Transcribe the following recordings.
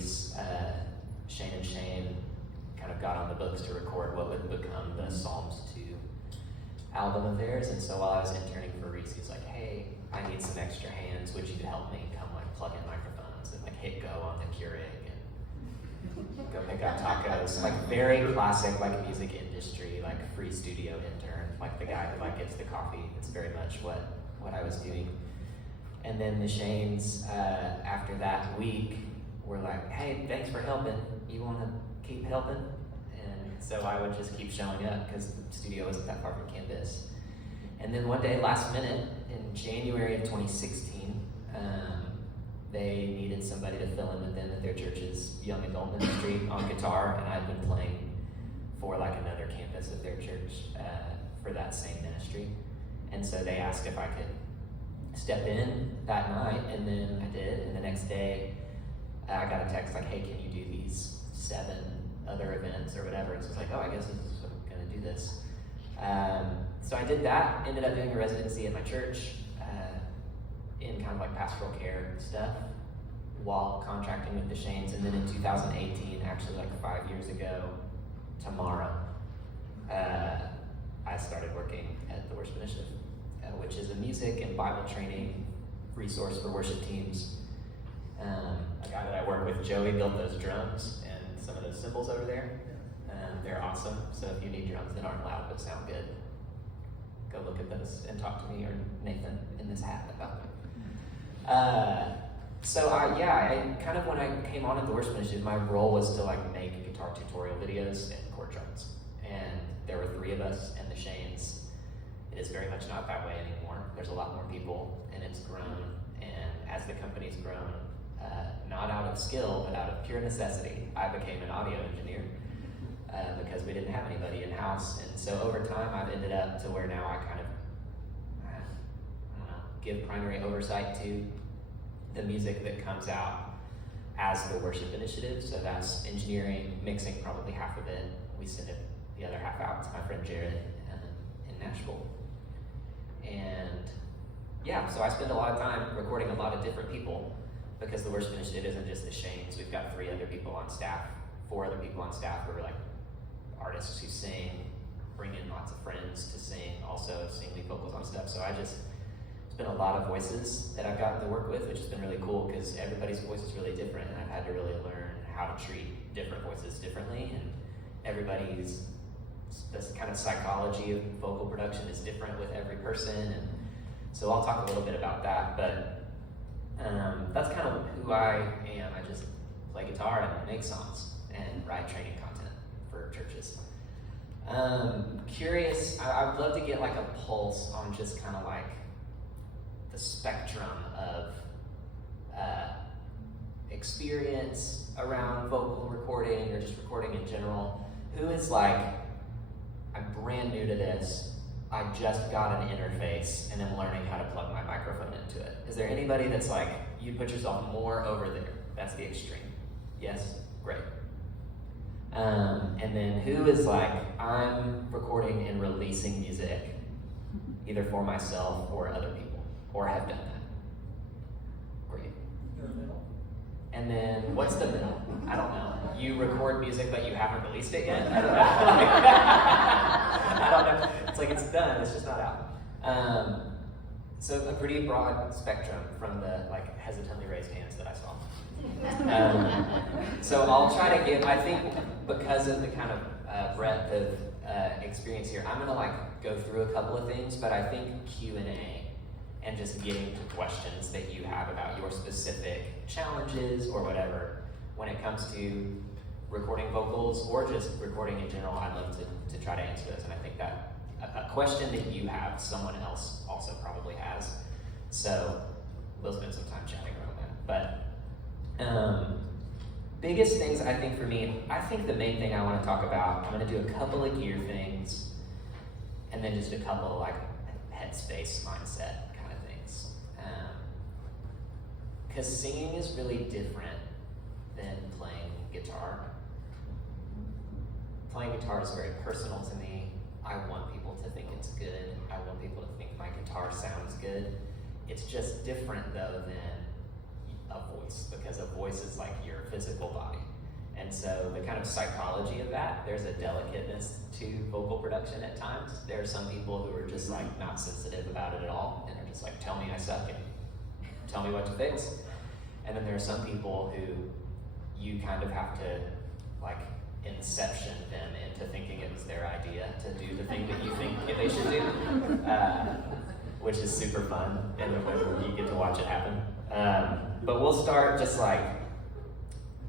Reese, Shane and Shane kind of got on the books to record what would become the Psalms 2 album of theirs. And so while I was interning for Reese, he's like, hey, I need some extra hands. Would you help me come like plug in microphones and like hit go on the Keurig and go pick up tacos? Like very classic like music industry, like free studio intern, like the guy who like gets the coffee. It's very much what I was doing. And then the Shanes, after that week, were like, hey, thanks for helping. You want to keep helping? And so I would just keep showing up because the studio wasn't that far from campus. And then one day, last minute, in January of 2016, they needed somebody to fill in with them at their church's young adult ministry on guitar, and I'd been playing for like another campus of their church for that same ministry. And so they asked if I could step in that night, and then I did. And the next day, I got a text like, hey, can you do these 7 other events or whatever? And so I was like, oh, I guess I'm gonna do this. So I did that, ended up doing a residency at my church in kind of like pastoral care stuff while contracting with the Shanes. And then in 2018, actually like 5 years ago tomorrow, I started working at the Worship Initiative, which is a music and Bible training resource for worship teams. A guy that I work with, Joey, built those drums and some of those cymbals over there. They're awesome, so if you need drums that aren't loud but sound good, go look at those and talk to me or Nathan in this hat about them. So I kind of, when I came on at the Worship Initiative, my role was to like make guitar tutorial videos and chord charts. And there were 3 of us and the Shanes. It is very much not that way anymore. There's a lot more people and it's grown. And as the company's grown, not out of skill, but out of pure necessity, I became an audio engineer because we didn't have anybody in-house. And so over time, I've ended up to where now I kind of, I don't know, give primary oversight to the music that comes out as the Worship Initiative. So that's engineering, mixing probably half of it. We send it the other half out to my friend Jared in Nashville. And yeah, so I spend a lot of time recording a lot of different people because the Worship Initiative isn't just the Shanes. We've got 3 other people on staff, 4 other people on staff who are like artists who sing, bring in lots of friends to sing, also sing lead vocals on stuff. So it's been a lot of voices that I've gotten to work with, which has been really cool because everybody's voice is really different, and I've had to really learn how to treat different voices differently, and everybody's, this kind of psychology of vocal production is different with every person, and so I'll talk a little bit about that, but that's kind of who I am. I just play guitar and make songs and write training content for churches. Curious, I would love to get like a pulse on just kind of like the spectrum of experience around vocal recording or just recording in general. Who is like, I'm brand new to this, I just got an interface and I'm learning how to plug my microphone into it. Is there anybody that's like, you put yourself more over there? That's the extreme. Yes? Great. And then who is like, I'm recording and releasing music, either for myself or other people, or have done that? Great. And then what's the middle? I don't know. You record music but you haven't released it yet? I don't know. I don't know. It's like it's done, it's just not out. So a pretty broad spectrum from the like hesitantly raised hands that I saw. So I'll try to give, I think because of the kind of breadth of experience here, I'm gonna like go through a couple of things, but I think Q&A and just getting to questions that you have about your specific challenges or whatever when it comes to recording vocals or just recording in general, I'd love to try to answer those. And I think that a question that you have, someone else also probably has. So we'll spend some time chatting around that. But biggest things I think for me, I think the main thing I want to talk about, I'm going to do a couple of gear things and then just a couple of like headspace mindset kind of things. Because singing is really different than playing guitar. Playing guitar is very personal to me. I want people to think it's good. I want people to think my guitar sounds good. It's just different though than a voice, because a voice is like your physical body. And so the kind of psychology of that, there's a delicateness to vocal production at times. There are some people who are just like not sensitive about it at all, and they're just like, tell me I suck and tell me what to fix. And then there are some people who you kind of have to like inception them into thinking it was their idea to do the thing that you think they should do, which is super fun, and you get to watch it happen. But we'll start just like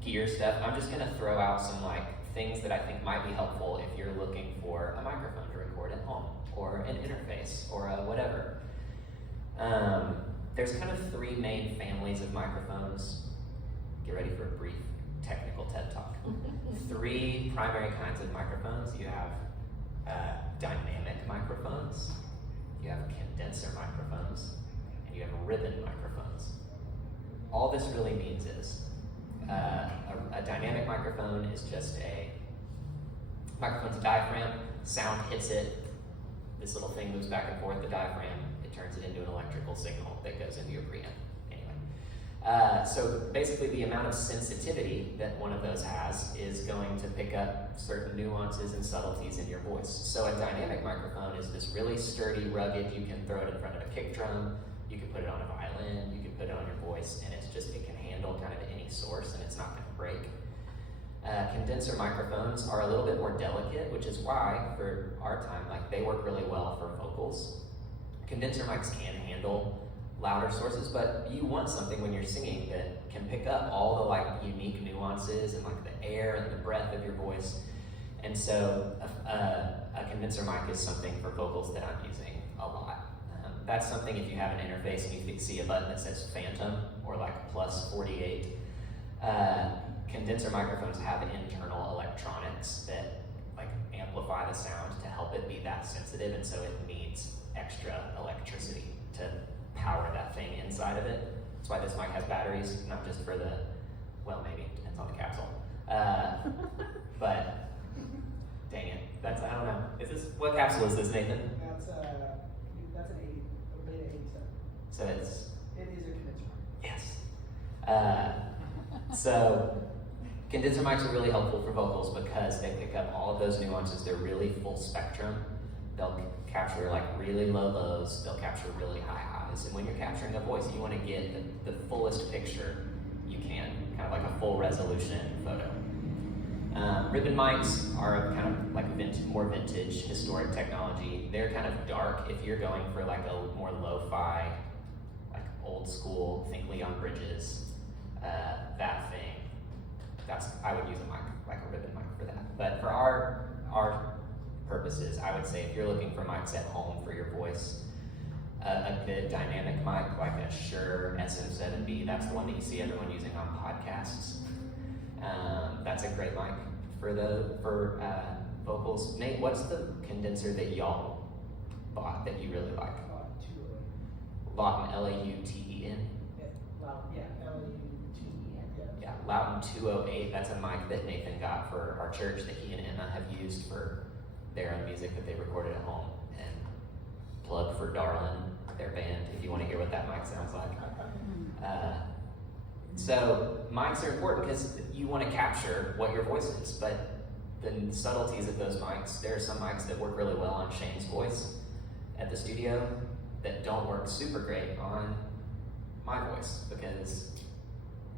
gear stuff. I'm just gonna throw out some like things that I think might be helpful if you're looking for a microphone to record at home, or an interface, or a whatever. There's kind of three main families of microphones. Get ready for a brief technical TED Talk. Three primary kinds of microphones. You have dynamic microphones, you have condenser microphones, and you have ribbon microphones. All this really means is a dynamic microphone is just microphone's a diaphragm, sound hits it, this little thing moves back and forth, the diaphragm, it turns it into an electrical signal that goes into your preamp. Anyway, so basically the amount of sensitivity that one of those has is going to pick up certain nuances and subtleties in your voice. So a dynamic microphone is this really sturdy, rugged, you can throw it in front of a kick drum, you can put it on a violin, you can put it on your voice, and it can handle kind of any source and it's not going to break. Condenser microphones are a little bit more delicate, which is why for our time, like they work really well for vocals. Condenser mics can handle louder sources, but you want something when you're singing that can pick up all the like unique nuances and like the air and the breath of your voice. And so a condenser mic is something for vocals that I'm using a lot. That's something if you have an interface and you see a button that says Phantom or like +48. Condenser microphones have internal electronics that like amplify the sound to help it be that sensitive, and so it needs extra electricity to power that thing inside of it. That's why this mic has batteries, not just for the, well, maybe, depends on the capsule. But, dang it, I don't know. What capsule is this, Nathan? That's an 80, a beta 87. So it is a condenser mic. Yes. So, condenser mics are really helpful for vocals because they pick up all of those nuances. They're really full spectrum. They'll capture like really low lows, they'll capture really high highs. And when you're capturing a voice, you want to get the fullest picture you can, kind of like a full resolution photo. Ribbon mics are kind of like more vintage, historic technology. They're kind of dark. If you're going for like a more lo-fi, like old school, think Leon Bridges, that thing, I would use a mic, like a ribbon mic for that. But for our purposes, I would say if you're looking for mics at home for your voice, a good dynamic mic like a Shure SM7B, that's the one that you see everyone using on podcasts. That's a great mic for vocals. Nate, what's the condenser that y'all bought that you really like? Lauten, L-A-U-T-E-N? Yeah, L-A-U-T-E-N. Yeah, Lauten 208, that's a mic that Nathan got for our church that he and Emma have used for their own music that they recorded at home. And plug for Darlin, their band, if you want to hear what that mic sounds like. So mics are important because you want to capture what your voice is, but the subtleties of those mics, there are some mics that work really well on Shane's voice at the studio that don't work super great on my voice because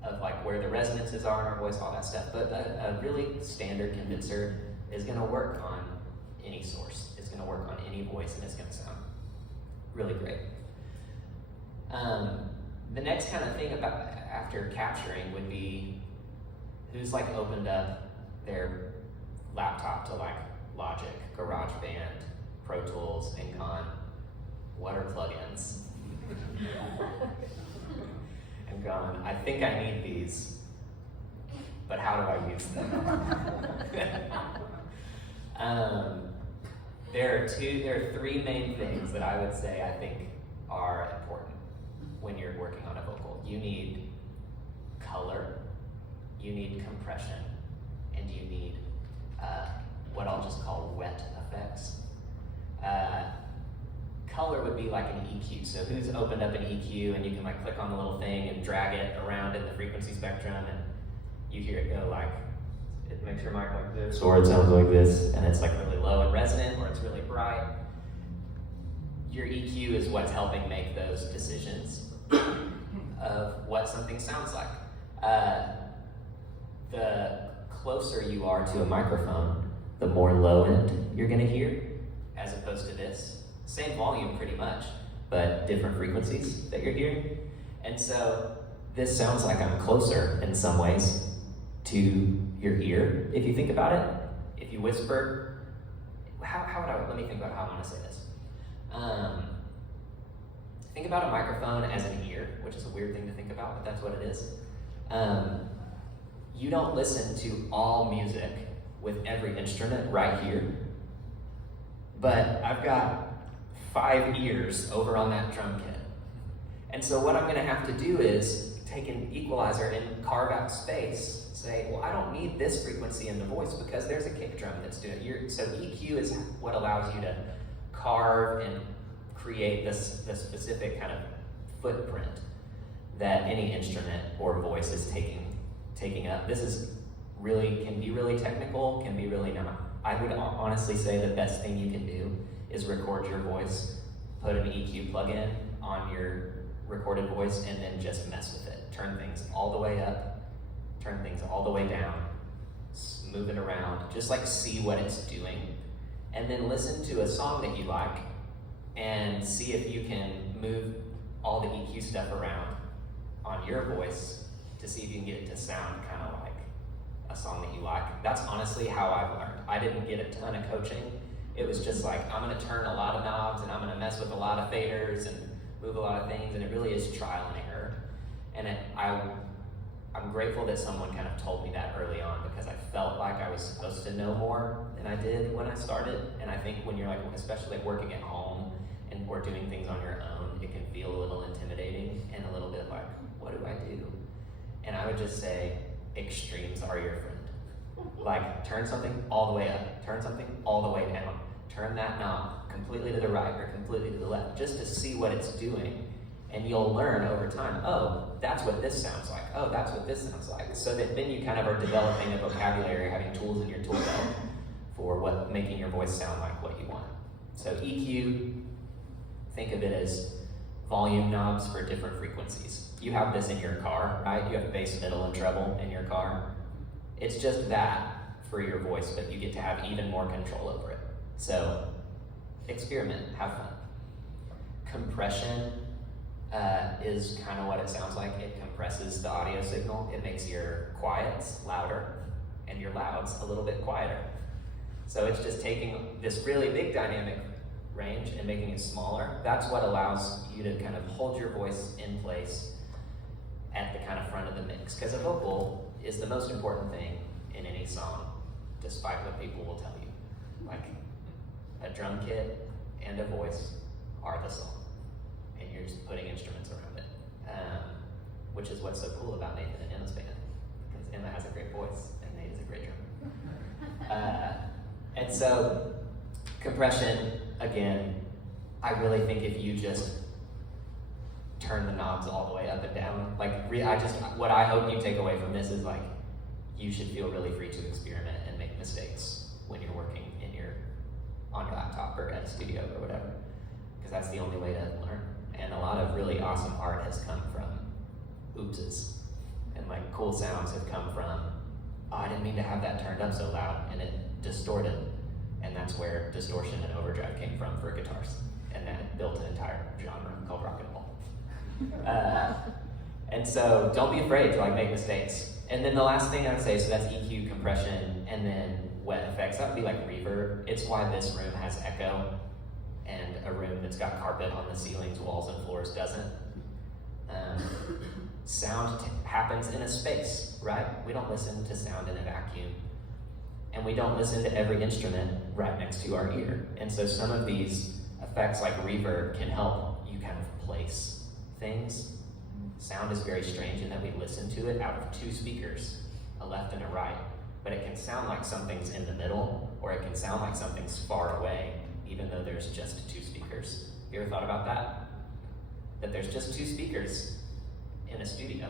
of like where the resonances are in our voice, all that stuff. But a really standard condenser is going to work on any source. It's going to work on any voice, and it's going to sound really great. The next kind of thing about after capturing would be who's like opened up their laptop to like Logic, GarageBand, Pro Tools, Incon. What are plugins? And gone, I think I need these, but how do I use them? There are three main things that I would say I think are important when you're working on a vocal. You need color, you need compression, and you need what I'll just call wet effects. color would be like an EQ. So who's opened up an EQ and you can like click on the little thing and drag it around in the frequency spectrum and you hear it go like, it makes your mic like this, or it sounds like this, and it's like really low and resonant, or it's really bright. Your EQ is what's helping make those decisions of what something sounds like. The closer you are to a microphone, the more low end you're gonna hear, as opposed to this. Same volume pretty much, but different frequencies that you're hearing. And so this sounds like I'm closer in some ways to your ear, if you think about it. If you whisper, let me think about how I wanna say this. Think about a microphone as an ear, which is a weird thing to think about, but that's what it is. You don't listen to all music with every instrument right here, but I've got 5 ears over on that drum kit. And so what I'm gonna have to do is take an equalizer and carve out space, say, well, I don't need this frequency in the voice because there's a kick drum that's doing it. So EQ is what allows you to carve and create this specific kind of footprint that any instrument or voice is taking up. This is can be really technical, can be really not. I would honestly say the best thing you can do is record your voice, put an EQ plug-in on your recorded voice, and then just mess with it. Turn things all the way up, turn things all the way down, move it around, just like see what it's doing. And then listen to a song that you like and see if you can move all the EQ stuff around on your voice to see if you can get it to sound kind of like a song that you like. That's honestly how I've learned. I didn't get a ton of coaching. It was just like, I'm gonna turn a lot of knobs and I'm gonna mess with a lot of faders and move a lot of things, and it really is trial and error. And I'm grateful that someone kind of told me that early on, because I felt like I was supposed to know more than I did when I started. And I think when you're like, especially like working at home and or doing things on your own, it can feel a little intimidating and a little bit like, what do I do? And I would just say, extremes are your friend. Like, turn something all the way up, turn something all the way down, turn that knob completely to the right or completely to the left, just to see what it's doing. And you'll learn over time, oh, that's what this sounds like. Oh, that's what this sounds like. So that then you kind of are developing a vocabulary, having tools in your tool belt for making your voice sound like what you want. So EQ, think of it as volume knobs for different frequencies. You have this in your car, right? You have bass, middle, and treble in your car. It's just that for your voice, but you get to have even more control over it. So experiment, have fun. Compression is kind of what it sounds like. It compresses the audio signal. It makes your quiets louder and your louds a little bit quieter. So it's just taking this really big dynamic range and making it smaller. That's what allows you to kind of hold your voice in place at the kind of front of the mix. Because a vocal is the most important thing in any song, despite what people will tell you. Like, a drum kit and a voice are the song. And you're just putting instruments around it. Which is what's so cool about Nathan and Emma's band. Because Emma has a great voice and Nate is a great drummer. And so, compression, again, I really think if you just turn the knobs all the way up and down, like, what I hope you take away from this is like, you should feel really free to experiment and make mistakes when you're working on your laptop or at a studio or whatever, because that's the only way to learn. And a lot of really awesome art has come from oopses, and like cool sounds have come from, oh, I didn't mean to have that turned up so loud, and it distorted. And that's where distortion and overdrive came from for guitars. And that built an entire genre called rock and roll. And so don't be afraid to like make mistakes. And then the last thing I would say, so that's EQ, compression, and then wet effects. That would be like reverb. It's why this room has echo, and a room that's got carpet on the ceilings, walls, and floors doesn't. Sound happens in a space, right? We don't listen to sound in a vacuum. And we don't listen to every instrument right next to our ear. And so some of these effects like reverb can help you kind of place things. Sound is very strange in that we listen to it out of 2 speakers, a left and a right, but it can sound like something's in the middle, or it can sound like something's far away, even though there's just 2 speakers You ever thought about that? That there's just two speakers in a studio.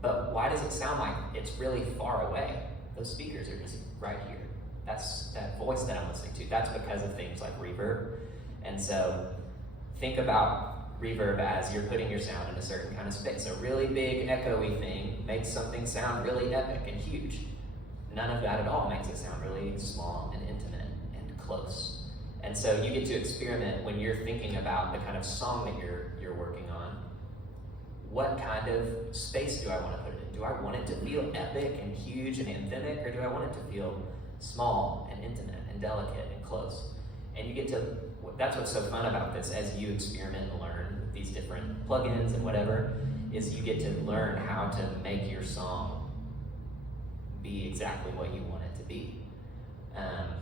But why does it sound like it's really far away? Those speakers are just right here. That's that voice that I'm listening to. That's because of things like reverb. And so think about reverb as you're putting your sound in a certain kind of space. A really big echoey thing makes something sound really epic and huge. None of that at all makes it sound really small and intimate and close. And so you get to experiment when you're thinking about the kind of song that you're working on. What kind of space do I want to put it in? Do I want it to feel epic and huge and anthemic, or do I want it to feel small and intimate and delicate and close? And you get to, that's what's so fun about this as you experiment and learn these different plugins and whatever, is you get to learn how to make your song be exactly what you want it to be.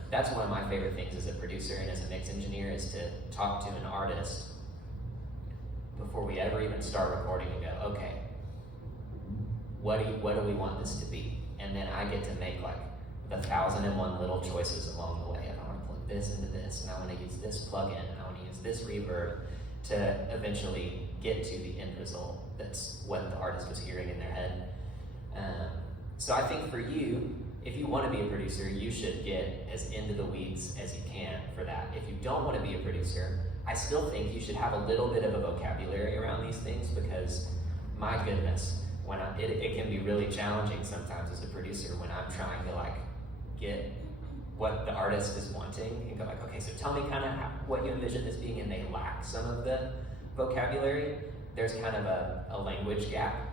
That's one of my favorite things as a producer and as a mix engineer, is to talk to an artist before we ever even start recording and go, okay, what do we want this to be? And then I get to make like the 1,001 little choices along the way. And I want to plug this into this, and I want to use this plugin, and I want to use this reverb to eventually get to the end result. That's what the artist was hearing in their head. So I think for you, if you want to be a producer, you should get as into the weeds as you can for that. If you don't want to be a producer, I still think you should have a little bit of a vocabulary around these things, because my goodness, when it can be really challenging sometimes as a producer when I'm trying to like get what the artist is wanting and go like, okay, so tell me kind of what you envision this being, and they lack some of the vocabulary. There's kind of a language gap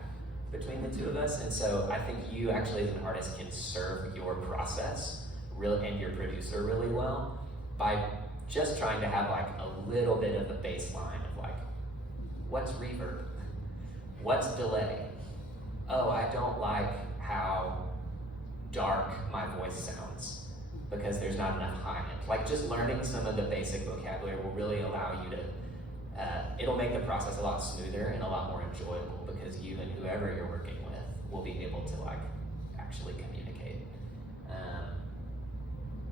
between the two of us, and so I think you actually as an artist can serve your process really and your producer really well by just trying to have like a little bit of a baseline of like, what's reverb? What's delay? Oh, I don't like how dark my voice sounds because there's not enough high end. Like just learning some of the basic vocabulary will really allow you to, it'll make the process a lot smoother and a lot more enjoyable, because you and whoever you're working with will be able to like actually communicate.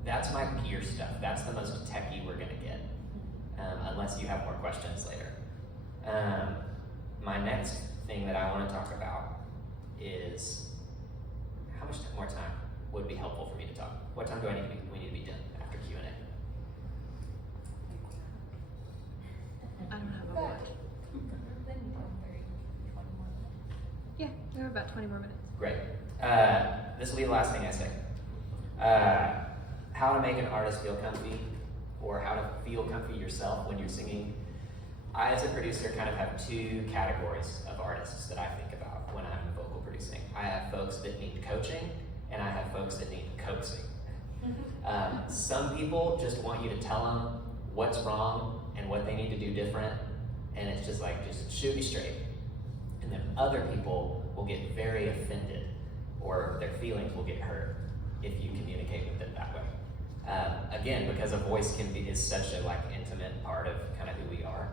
That's my gear stuff. That's the most techie we're gonna get, unless you have more questions later. My next thing that I wanna talk about is how much more time would be helpful for me to talk? What time do we need to be done after Q&A? I don't have a watch. Yeah, we have about 20 more minutes. Great. This will be the last thing I say. How to make an artist feel comfy, or how to feel comfy yourself when you're singing. I, as a producer, kind of have two categories of artists that I think about when I'm vocal producing. I have folks that need coaching, and I have folks that need coaxing. Some people just want you to tell them what's wrong and what they need to do different, and it's just like, just shoot me straight. And then other people will get very offended, or their feelings will get hurt if you communicate with them that way. Again, because a voice is such a like intimate part of kind of who we are.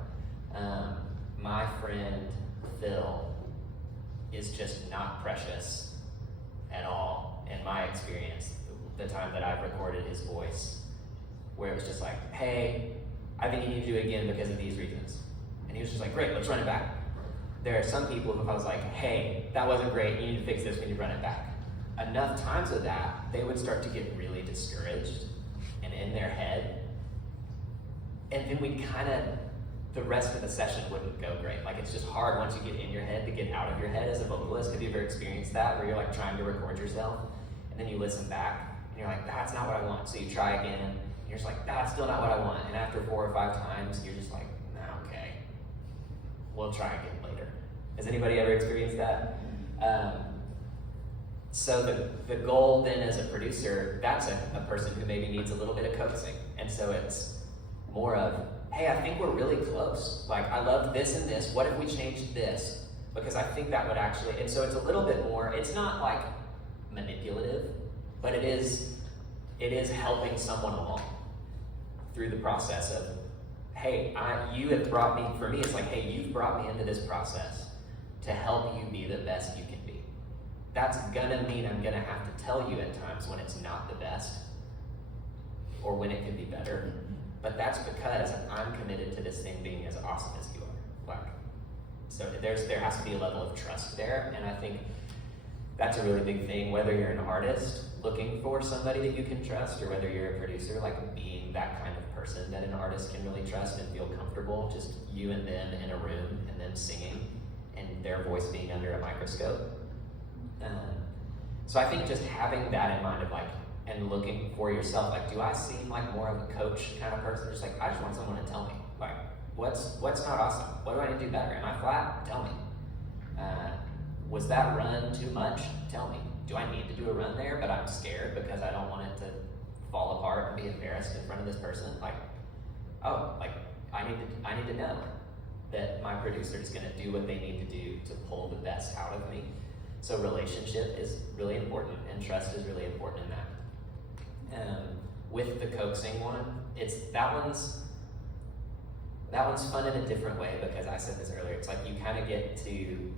My friend Phil is just not precious at all in my experience. The time that I've recorded his voice, where it was just like, hey, I think you need to do it again because of these reasons. And he was just like, great, let's run it back. There are some people who, if I was like, hey, that wasn't great, you need to fix this, we need to run it back. Enough times of that, they would start to get really discouraged and in their head. And then we kind of, the rest of the session wouldn't go great. Like, it's just hard once you get in your head to get out of your head as a vocalist. Have you ever experienced that, where you're like trying to record yourself and then you listen back and you're like, that's not what I want. So you try again and you're just like, that's still not what I want. And after 4 or 5 times, you're just like, nah, okay, we'll try again later. Has anybody ever experienced that? So the goal then as a producer, that's a person who maybe needs a little bit of coaxing. And so it's more of, hey, I think we're really close. Like, I love this and this. What if we changed this? Because I think that would actually, and so it's a little bit more, it's not like manipulative, but it is helping someone along through the process of, hey, you have brought me, for me, it's like, hey, you've brought me into this process to help you be the best you can be. That's gonna mean I'm gonna have to tell you at times when it's not the best, or when it could be better. but that's because I'm committed to this thing being as awesome as you are. Like, so there has to be a level of trust there, and I think that's a really big thing, whether you're an artist looking for somebody that you can trust, or whether you're a producer, like being that kind of person that an artist can really trust and feel comfortable, just you and them in a room and them singing and their voice being under a microscope. So I think just having that in mind of like, and looking for yourself, like, do I seem like more of a coach kind of person? Just like, I just want someone to tell me, like, what's not awesome? What do I need to do better? Am I flat? Tell me. Was that run too much? Tell me. Do I need to do a run there, but I'm scared because I don't want it to fall apart and be embarrassed in front of this person? Like, oh, like, I need to know that my producer is gonna do what they need to do to pull the best out of me. So relationship is really important, and trust is really important in that. With the coaxing one, that one's fun in a different way, because I said this earlier, it's like you kind of get to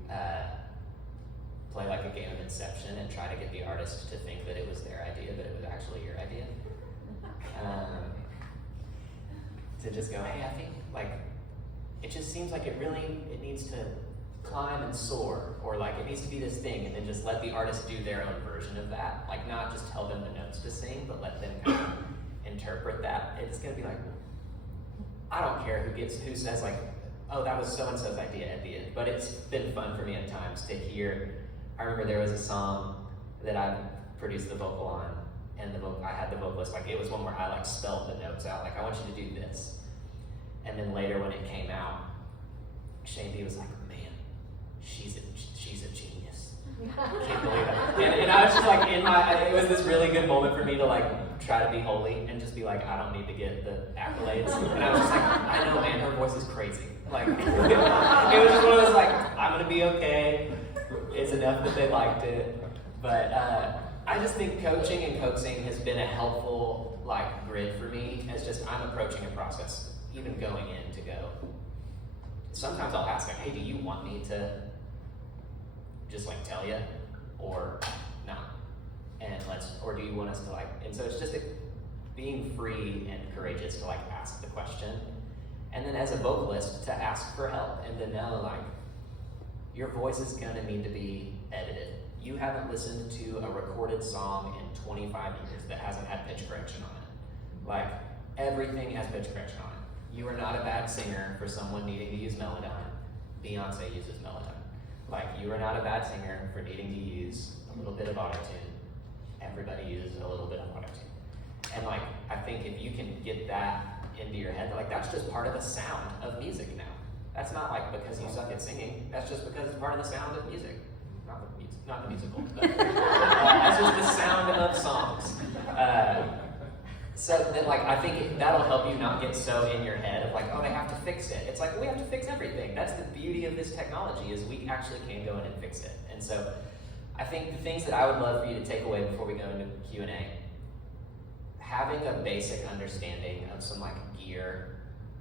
play like a game of Inception and try to get the artist to think that it was their idea, but it was actually your idea. To just go, hey, I think like, it just seems like it needs to climb and soar, or like it needs to be this thing, and then just let the artist do their own version of that. Like, not just tell them the notes to sing, but let them kind of interpret that. It's gonna be like, I don't care who says like, oh, that was so-and-so's idea at the end, but it's been fun for me at times to hear. I remember there was a song that I produced the vocal on, and I had the vocalist, like, it was one where I like spelled the notes out, like, I want you to do this. And then later when it came out, Shane B was like, man, she's a genius. Can't believe that. And I was just like, it was this really good moment for me to like try to be holy and just be like, I don't need to get the accolades. And I was just like, I know, man, her voice is crazy. Like, it was just one of those like, I'm gonna be okay. It's enough that they liked it. But I just think coaching and coaxing has been a helpful like grid for me, as just I'm approaching a process, even going in to go. Sometimes I'll ask like, hey, do you want me to just like tell you, or not? And or do you want us to like, and so it's just being free and courageous to like ask the question. And then as a vocalist, to ask for help and to know like, your voice is gonna need to be edited. You haven't listened to a recorded song in 25 years that hasn't had pitch correction on it. Like, everything has pitch correction on it. You are not a bad singer for someone needing to use Melodyne. Beyonce uses Melodyne. Like, you are not a bad singer for needing to use a little bit of autotune. Everybody uses a little bit of autotune. And like, I think if you can get that into your head, like, that's just part of the sound of music now. That's not like because you suck at singing, that's just because it's part of the sound of music. Not the musical, but that's just the sound of songs. So then like, I think that'll help you not get so in your head of like, oh, they have to fix it. It's like, we have to fix everything. That's the beauty of this technology, is we actually can go in and fix it. And so I think the things that I would love for you to take away before we go into Q&A, having a basic understanding of some like gear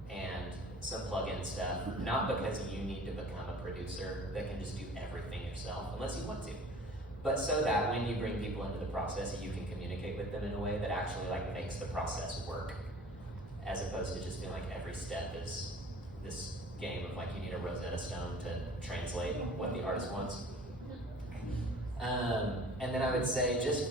and some plug-in stuff, not because you need to become a producer that can just do everything yourself, unless you want to, but so that when you bring people into the process, you can communicate with them in a way that actually like makes the process work, as opposed to just being like every step is this game of like you need a Rosetta Stone to translate what the artist wants. And then I would say just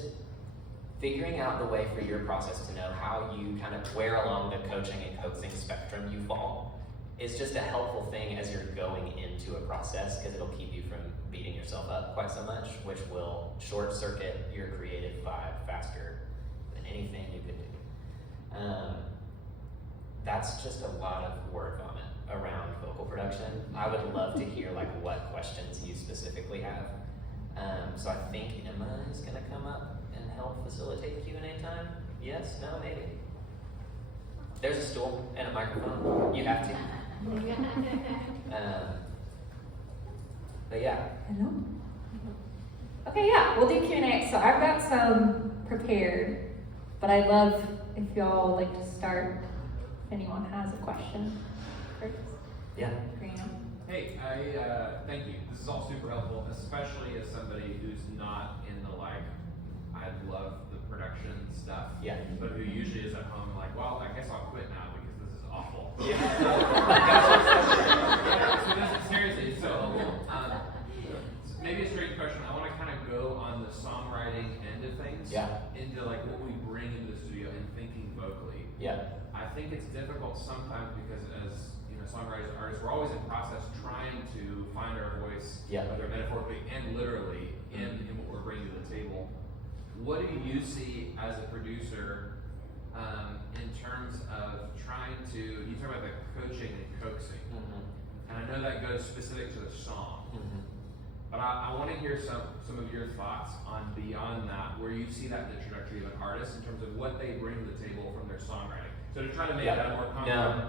figuring out the way for your process to know how you kind of where along the coaching and coaxing spectrum you fall is just a helpful thing as you're going into a process, because it'll keep you from beating yourself up quite so much, which will short circuit your creative vibe faster than anything you could do. That's just a lot of word vomit around vocal production. I would love to hear like what questions you specifically have. So I think Emma is gonna come up and help facilitate Q&A time. Yes, no, maybe. There's a stool and a microphone. You have to. But yeah. Hello. Okay, yeah, we'll do Q&A. So I've got some prepared, but I'd love if y'all like to start. If anyone has a question first. Yeah. Graham. Hey, thank you. This is all super helpful, especially as somebody who's not in the like, I love the production stuff. Yeah. But who usually is at home like, well, I guess I'll quit now because songwriting end of things. Yeah. Into like what we bring into the studio and thinking vocally. Yeah. I think it's difficult sometimes because as you know, songwriters, artists, we're always in process trying to find our voice, Yeah. whether metaphorically and literally in what we're bringing to the table. What do you see as a producer in terms of trying to, you talk about the coaching and coaxing, and I know that goes specific to the song, but I want to hear some of your thoughts on beyond that, where you see that in the trajectory of an artist in terms of what they bring to the table from their songwriting. So to try to make that a more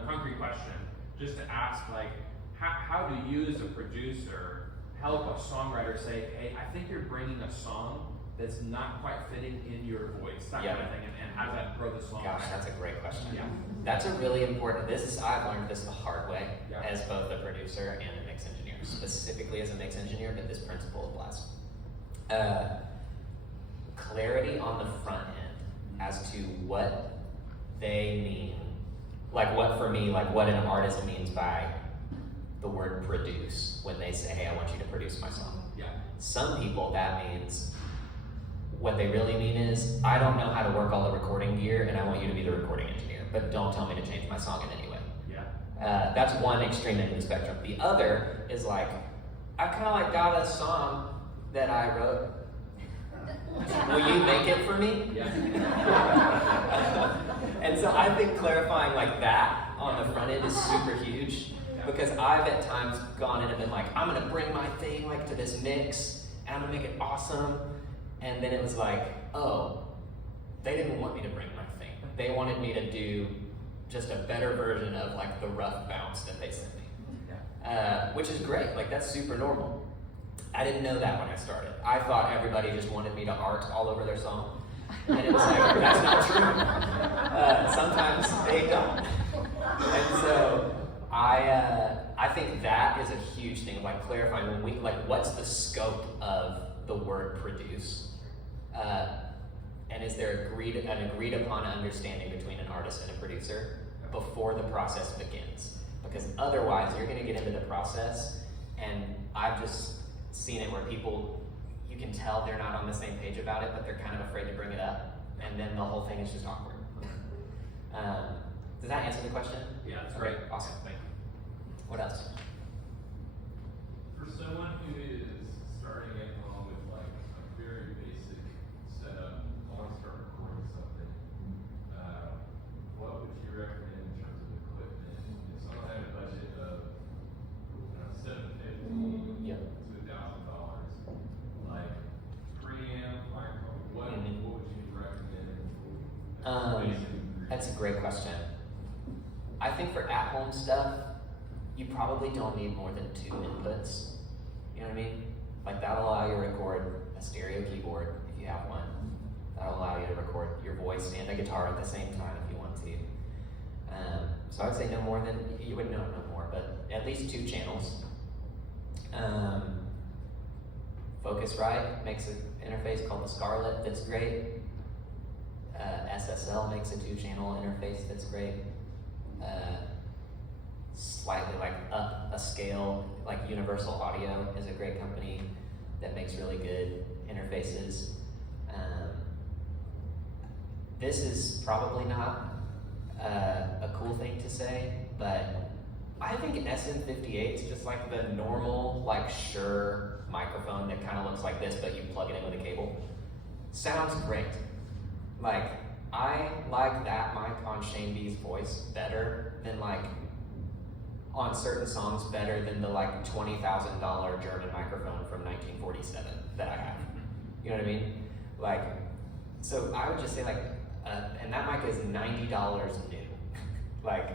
concrete question, just to ask like, how do you as a producer help a songwriter say, hey, I think you're bringing a song that's not quite fitting in your voice, that kind of thing, and how does that grow the song? Gosh, that's a great question. Yeah. That's a really important, I've learned this the hard way Yeah. as both a producer and a mix engineer, specifically as a mix engineer, but this principle applies. Clarity on the front end as to what they mean, like what for me, like what an artist means by the word produce when they say, hey, I want you to produce my song. Yeah. Some people, that means what they really mean is, I don't know how to work all the recording gear and I want you to be the recording engineer, but don't tell me to change my song in any way. Yeah. That's one extreme end of the spectrum. The other is like, I kind of like got a song that I wrote. Will you make it for me? Yeah. And so I think clarifying like that on the front end is super huge, because I've at times gone in and been like, I'm gonna bring my thing like to this mix and I'm gonna make it awesome. And then it was like, oh, they didn't want me to bring my thing. They wanted me to do just a better version of like the rough bounce that they sent me. Which is great, like that's super normal. I didn't know that when I started. I thought everybody just wanted me to art all over their song. And it was like, that's not true. Sometimes they don't. And so I think that is a huge thing, like clarifying when we, like what's the scope of the word produce? And is there an agreed upon understanding between an artist and a producer before the process begins? Because otherwise you're gonna get into the process, and I've just seen it where people, you can tell they're not on the same page about it, but they're kind of afraid to bring it up, and then the whole thing is just awkward. Does that answer the question? Yeah, that's Okay, great. awesome, thank you. What else? For someone who is starting at home with like a very basic setup, want to start recording something, what would you recommend in terms of equipment? If someone had a budget of $750 Yeah. to $1,000, like preamp, microphone, what would you recommend? That's a great question. I think for at-home stuff, you probably don't need more than 2 inputs. You know what I mean? Like that'll allow you to record a stereo keyboard if you have one. That'll allow you to record your voice and a guitar at the same time if you want to. So I would say no more than, you wouldn't know no more, but at least 2 channels. Focusrite makes an interface called the Scarlett that's great. SSL makes a 2-channel interface that's great. Slightly like up a scale, like Universal Audio is a great company that makes really good interfaces. This is probably not a cool thing to say, but I think an SM58 is just like the normal, like Shure microphone that kind of looks like this, but you plug it in with a cable. Sounds great. Like, I like that mic on Shane B's voice better than like, on certain songs better than the like $20,000 German microphone from 1947 that I have. You know what I mean? Like, so I would just say like, and that mic is $90 new. Like,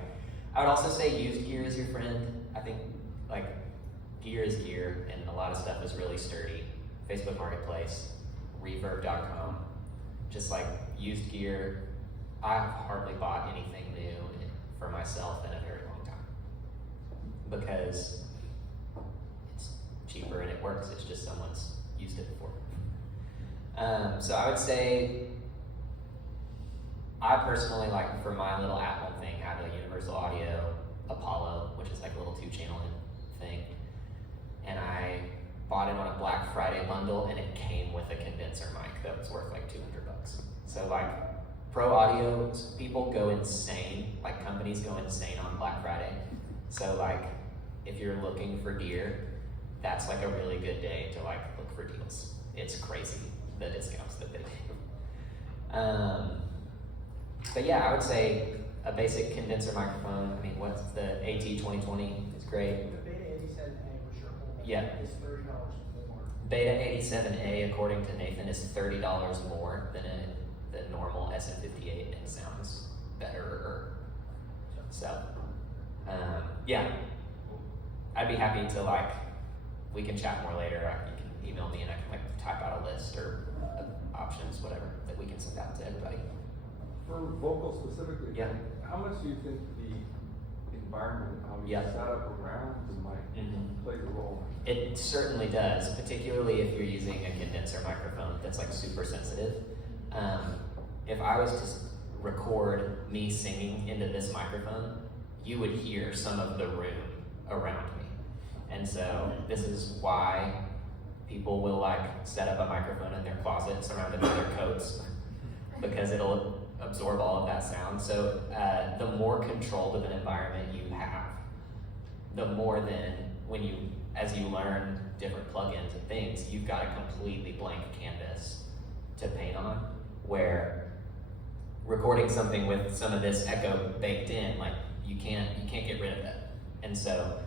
I would also say used gear is your friend. I think like gear is gear, and a lot of stuff is really sturdy. Facebook Marketplace, reverb.com, just like used gear. I've hardly bought anything new for myself in a very long time because it's cheaper and it works. It's just someone's used it before. So I would say, I personally like, for my little at-home thing, have a Universal Audio Apollo, which is like a little 2-channel thing. And I bought it on a Black Friday bundle, and it came with a condenser mic that So like pro audio people go insane, like companies go insane on Black Friday. So like if you're looking for gear, that's like a really good day to like look for deals. It's crazy the discounts that they do. But yeah, I would say a basic condenser microphone. I mean, what's the AT 2020 is great. The Beta 87A, which are whole, Yeah. is $30 more. Beta 87A, according to Nathan, is $30 more than the normal SM58 and sounds better. So, yeah, I'd be happy to like, we can chat more later. You can email me and I can like type out a list or options, whatever, that we can send out to everybody. For vocal specifically, Yeah. how much do you think the environment, how you Yeah. set up around the mic plays a role? It certainly does, particularly if you're using a condenser microphone that's like super sensitive. If I was to record me singing into this microphone, you would hear some of the room around me. And so this is why people will like set up a microphone in their closet surrounded by their coats, because it'll absorb all of that sound. So the more controlled of an environment you have, the more then as you learn different plugins and things, you've got a completely blank canvas to paint on, where recording something with some of this echo baked in, like you can't get rid of it. And so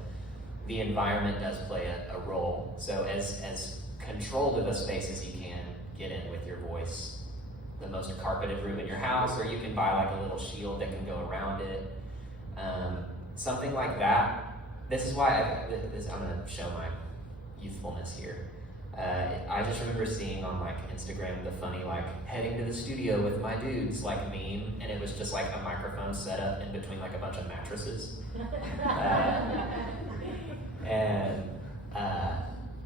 the environment does play a role. So as controlled of a space as you can get in with your voice, the most carpeted room in your house, or you can buy like a little shield that can go around it. Something like that. This is why I'm gonna show my youthfulness here. I just remember seeing on like Instagram the funny like heading to the studio with my dudes like meme, and it was just like a microphone set up in between like a bunch of mattresses.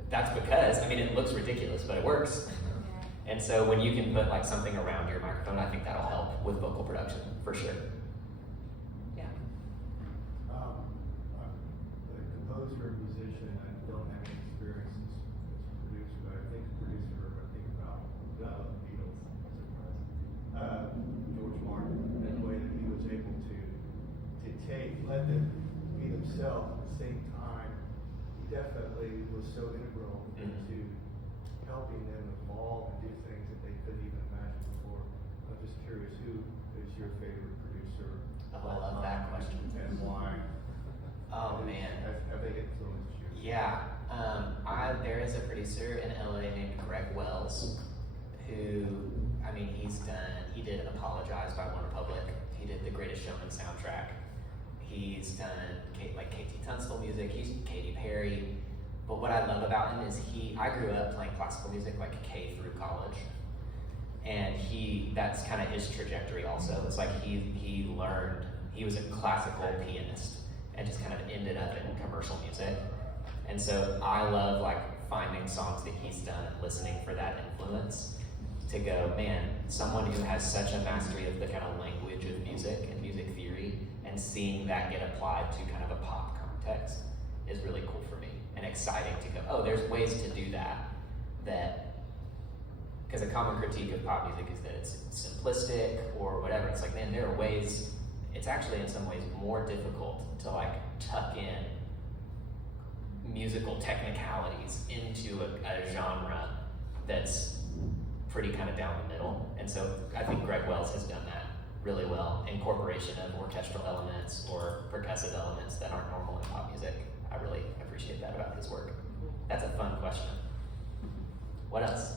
That's because, I mean, it looks ridiculous, but it works. And so when you can put like something around your microphone, I think that'll help with vocal production for sure. Yeah. I'm a composer and musician. I don't have any experience as a producer, but I think about the Beatles, George Martin, and the way that he was able to let them be themselves at the same time. He definitely was so integral into helping them evolve and do things that they couldn't even imagine before. I'm just curious, who is your favorite producer? Oh, I love that question. And why? Oh man. Have they influenced you? Yeah. There is a producer in LA named Greg Wells who, I mean, he did Apologize by OneRepublic. He did the Greatest Showman soundtrack. He's done like KT Tunstall music. He's Katy Perry. But what I love about him is I grew up playing classical music like K through college. And that's kind of his trajectory also. It's like he was a classical pianist and just kind of ended up in commercial music. And so I love like finding songs that he's done and listening for that influence to go, man, someone who has such a mastery of the kind of language of music and music theory and seeing that get applied to kind of a pop context is really cool for me and exciting to go, oh, there's ways to do that because a common critique of pop music is that it's simplistic or whatever. It's like, man, there are ways, it's actually in some ways more difficult to like tuck in musical technicalities into a genre that's pretty kind of down the middle. And so I think Greg Wells has done that really well. Incorporation of orchestral elements or percussive elements that aren't normal in pop music. I really appreciate that about his work. That's a fun question. What else?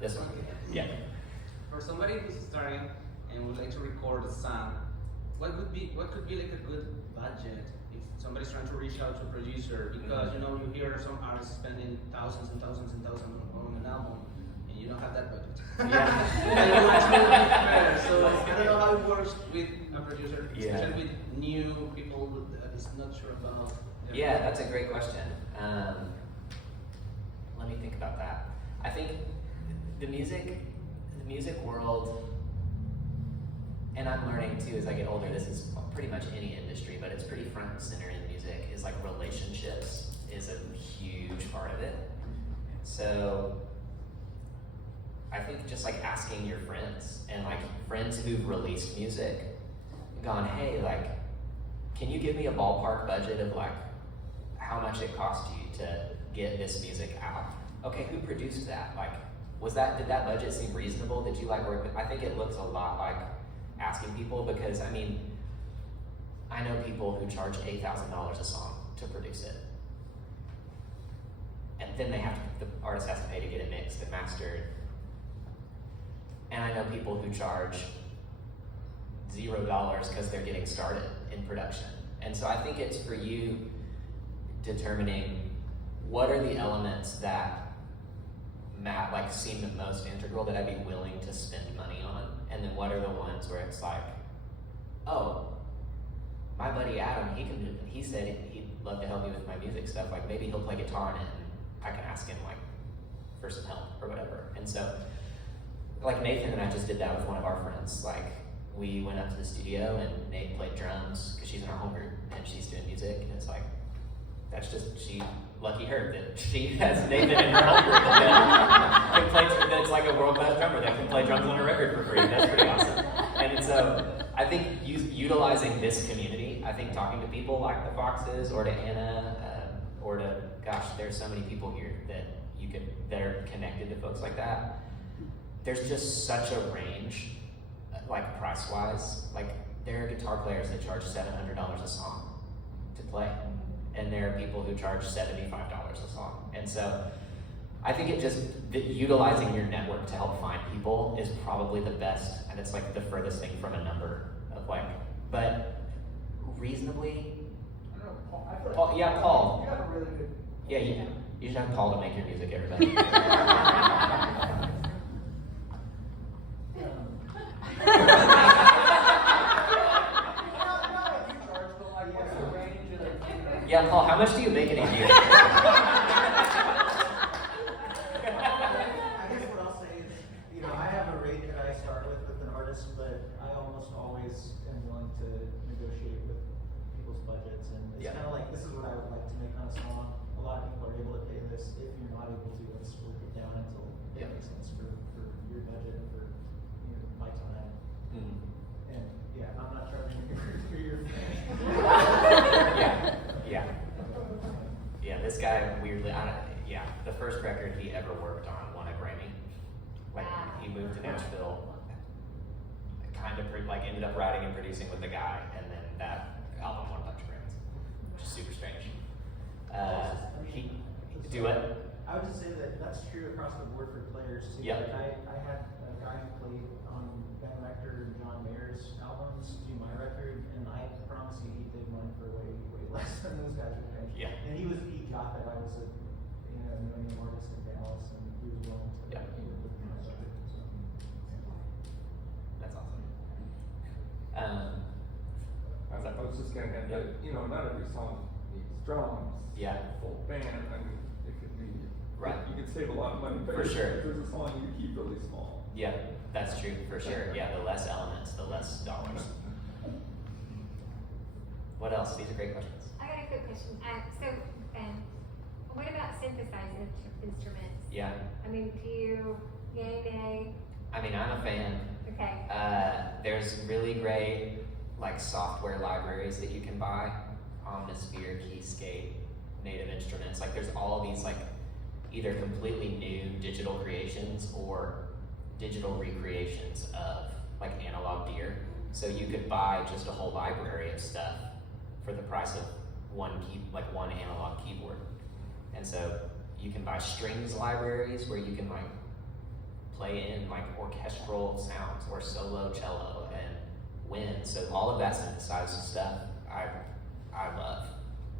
This one. Yeah. For somebody who's starting and would like to record a song, what could be like a good budget if somebody's trying to reach out to a producer? Because you hear some artists spending thousands and thousands and thousands on an album, and you don't have that budget. Yeah. So I don't know how it works with a producer, Yeah. especially with new people that is not sure about. Yeah, that's a great question. Let me think about that. I think the music world, and I'm learning too as I get older, this is pretty much any industry, but it's pretty front and center in music, is like relationships is a huge part of it. So I think just like asking your friends and like friends who've released music, gone, hey, like, can you give me a ballpark budget of like how much it cost you to get this music out? Okay, who produced that? Like, did that budget seem reasonable? Did you like work with? I think it looks a lot like asking people, because I mean, I know people who charge $8,000 a song to produce it. And then the artist has to pay to get it mixed and mastered. And I know people who charge $0 because they're getting started in production. And so I think it's for you determining what are the elements that like seem the most integral that I'd be willing to spend money on, and then what are the ones where it's like, oh, my buddy Adam, he said he'd love to help me with my music stuff. Like maybe he'll play guitar in it, and I can ask him like for some help or whatever. And so, like Nathan and I just did that with one of our friends. Like we went up to the studio and Nate played drums because she's in our home group and she's doing music, and it's like lucky her that she has Nathan in her home group that can play. That's like a world-class drummer that can play drums on a record for free. That's pretty awesome. And so I think utilizing this community, I think talking to people like the Foxes or to Anna or to, gosh, there's so many people here that are connected to folks like that. There's just such a range, like price-wise. Like there are guitar players that charge $700 a song to play, and there are people who charge $75 a song. And so I think utilizing your network to help find people is probably the best, and it's like the furthest thing from a number of like, but reasonably. I don't know, Paul. I feel like Paul, yeah, Paul. You have a really good. Yeah, you should have Paul to make your music, everybody. Yeah, Paul, how much do you make in a year? I guess what I'll say is, I have a rate that I start with an artist, but I almost always am willing to negotiate with people's budgets, and it's kind of like, this is what I would like to make on a song. A lot of people are able to pay this. If you're not able to, let's work it down until it makes sense for your budget and for my time. Mm-hmm. And yeah, I'm not charging you for your Yeah, this guy weirdly, the first record he ever worked on won a Grammy. Like he moved to Nashville, kind of ended up writing and producing with the guy, and then that album won a bunch of Grammys, which is super strange. Do what? I would just say that that's true across the board for players too. Yep. Like I had a guy who played on Ben Rector and John Mayer's albums do my record, and I promise you he did mine for way less than those guys were paying. Yeah. And he got that I was a new artist in Dallas, and he was willing to work with my budget. So. That's awesome. I was just gonna add that, not every song needs drums. Yeah. Full band, I mean, it could be, Right. You could save a lot of money. For sure. If there's a song you keep really small. Yeah, that's true, for sure. Yeah, the less elements, the less dollars. What else? These are great questions. I got a quick question. What about synthesizer instruments? Yeah. I mean, do you, yay, nay? I mean, I'm a fan. Okay. There's really great software libraries that you can buy. Omnisphere, Keyscape, Native Instruments. There's all these either completely new digital creations or digital recreations of analog gear. So you could buy just a whole library of stuff for the price of one analog keyboard. And so you can buy strings libraries where you can play in orchestral sounds or solo cello and wind. So all of that synthesized stuff I love.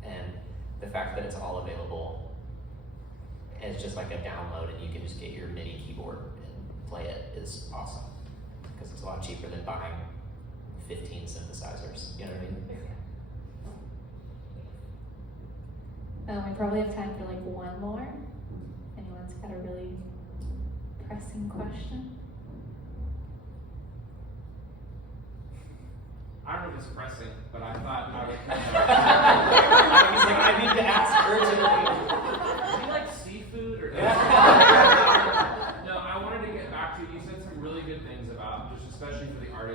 And the fact that it's all available as just a download and you can just get your MIDI keyboard and play it is awesome. Because it's a lot cheaper than buying 15 synthesizers. You know what I mean? We probably have time for one more. Anyone's got a really pressing question? I don't know if it's pressing, but I thought I would come I need to ask urgently. Do you like seafood or? No, I wanted to get back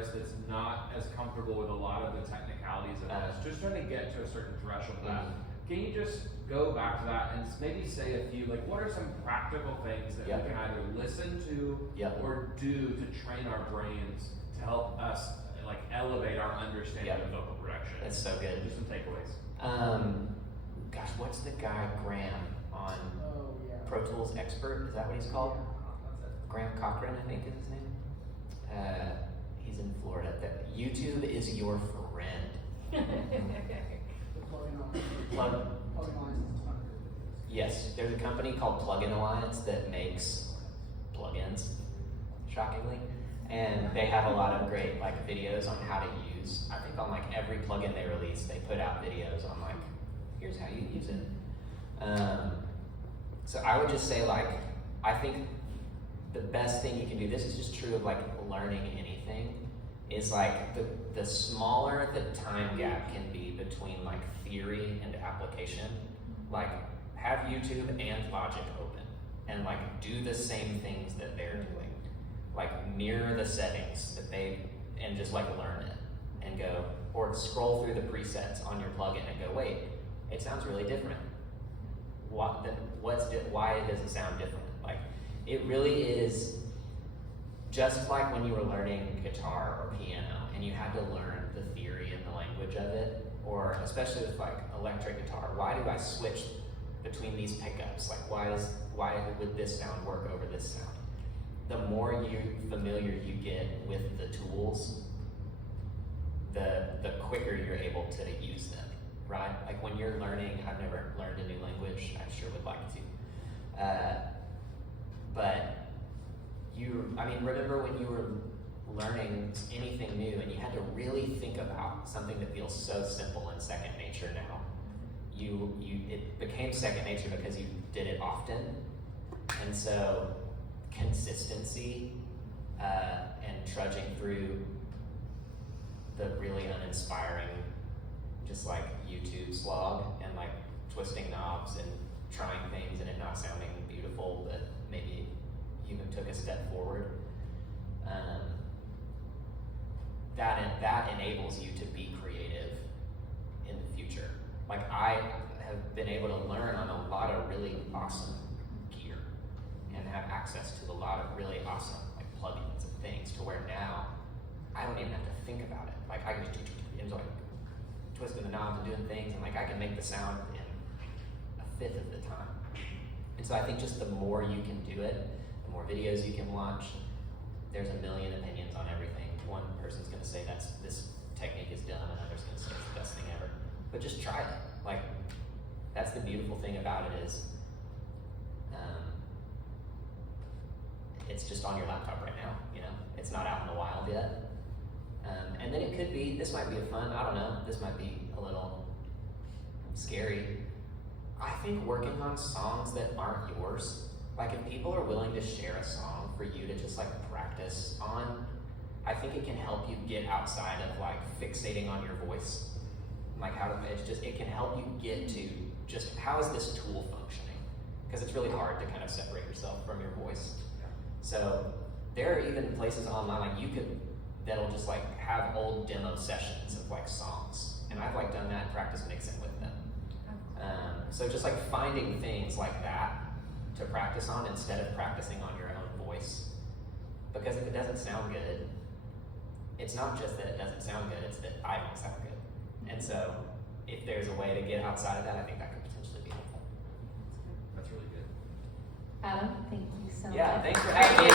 guitarist that's not as comfortable with a lot of the technicalities of this, just trying to get to a certain threshold of that. Can you just go back to that and maybe say a few, like, what are some practical things that we can either listen to or do to train our brains to help us, like, elevate our understanding of vocal production? That's so good. Just some takeaways. Gosh, what's the guy, Graham, on Oh, yeah. Pro Tools Expert? Is that what he's called? That's it. Graham Cochran, I think is his name. He's in Florida. YouTube is your friend. The plugin on. Plug- Plugin lines is 100. Yes, there's a company called Plugin Alliance that makes plugins, shockingly, and they have a lot of great like videos on how to use. I think on like every plugin they release, they put out videos on like, here's how you use it. So I would just say like, I think the best thing you can do, this is just true of like learning anything, is like the smaller the time gap can be between like theory and application, like have YouTube and Logic open and like do the same things that they're doing, like mirror the settings that they, and just like learn it and go, or scroll through the presets on your plugin and go, wait, it sounds really different. Why does it sound different? Like, it really is just like when you were learning guitar or piano and you had to learn the theory and the language of it, or especially with like electric guitar, why do I switch between these pickups? Like, why would this sound work over this sound? The more familiar you get with the tools, the quicker you're able to use them, right? Like when you're learning, I've never learned a new language, I sure would like to. But remember when you were learning anything new and you had to really think about something that feels so simple and second nature now. It became second nature because you did it often. And so consistency and trudging through the really uninspiring, just like YouTube slog and like twisting knobs and trying things and it not sounding beautiful, but maybe you took a step forward. That enables you to be creative in the future. Like I have been able to learn on a lot of really awesome gear and have access to a lot of really awesome like plugins and things to where now I don't even have to think about it. Like I can just enjoy twisting the knobs and doing things, and like I can make the sound in a fifth of the time. And so I think just the more you can do it, the more videos you can watch. There's a million opinions on everything. One person's gonna say this technique is dumb, and another's gonna say it's the best thing ever. But just try it. Like that's the beautiful thing about it is, it's just on your laptop right now. You know, it's not out in the wild yet. And then it could be, this might be a fun, I don't know, this might be a little scary. I think working on songs that aren't yours, like if people are willing to share a song for you to just like practice on, I think it can help you get outside of like fixating on your voice. Like it can help you get to just how is this tool functioning? Because it's really hard to kind of separate yourself from your voice. So there are even places online like that'll just like have old demo sessions of like songs. And I've like done that and practice mixing with them. So just like finding things like that to practice on instead of practicing on your own voice. Because if it doesn't sound good, it's not just that it doesn't sound good, it's that I don't sound good. And so if there's a way to get outside of that, I think that could potentially be helpful. That's really good. Adam, thank you so much. Yeah, thanks for having me.